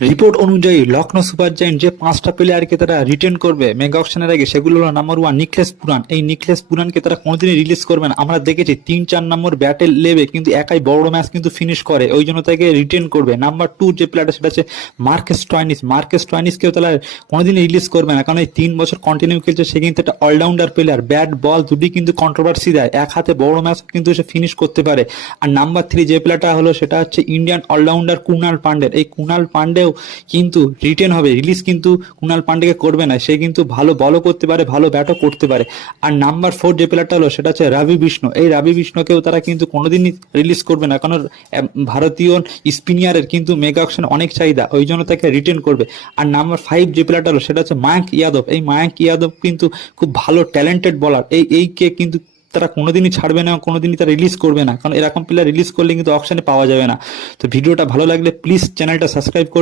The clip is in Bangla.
রিপোর্ট অনুযায়ী লখনৌ সুপার জায়েন্ট যে 5টা প্লেয়ারকে তারা রিটেন করবে মেগা অকশনের আগে, সেগুলো হলো নাম্বার 1 নিকলেস পুরান। এই নিকলেস পুরানকে তারা কোনোদিনই রিলিজ করবে না। আমরা দেখেছি 3-4 নম্বর ব্যাটেল লেবে কিন্তু একাই বড় ম্যাচ কিন্তু ফিনিশ করে, ওই জন্য তাকে রিটেন করবে। নাম্বার 2 যে প্লেয়ারটা সেটা হচ্ছে মার্কেস স্টয়নিস। মার্কেস স্টয়নিসকেও তারা কোনোদিনই রিলিজ করবে না, কারণ এই 3 বছর কন্টিনিউ খেলছে। সে কিন্তু একটা অলরাউন্ডার প্লেয়ার, ব্যাট বল দুটি কিন্তু কন্ট্রোভার্সি দেয়, এক হাতে বড় ম্যাচ কিন্তু সে ফিনিশ করতে পারে। আর নাম্বার 3 যে প্লেয়ারটা হলো সেটা হচ্ছে ইন্ডিয়ান অলরাউন্ডার কুনাল পান্ডে। এই কুনাল পান্ডেও কিন্তু রিটেন হবে, রিলিজ কিন্তু কুনাল পান্ডেকে করবে না। সে কিন্তু ভালো বলও করতে পারে, ভালো ব্যাটও করতে পারে। আর নাম্বার 4 যে প্লেয়ারটা হলো সেটা হচ্ছে রবি বিষ্ণু। এই রবি বিষ্ণুকেও তারা কিন্তু কোনোদিনই রিলিজ করবে না, কারণ ভারতীয় স্পিনিয়ারের কিন্তু মেগা অকশন অনেক চাহিদা, ওই জন্য তাকে রিটেন করবে। আর নাম্বার 5 যে প্লেয়ারটা হলো সেটা হচ্ছে মায়াঙ্ক ইয়াদব। এই মায়াঙ্ক ইয়াদব কিন্তু খুব ভালো ট্যালেন্টেড বলার। এইকে কিন্তু তারা কোনোদিনই ছাড়বে না, কোনোদিনই তারা রিলিজ করবে না, কারণ এরকম প্লেয়ার রিলিজ করলে কিন্তু অকশনে পাওয়া যাবে না। তো ভিডিওটা ভালো লাগলে প্লিজ চ্যানেলটা সাবস্ক্রাইব করুন।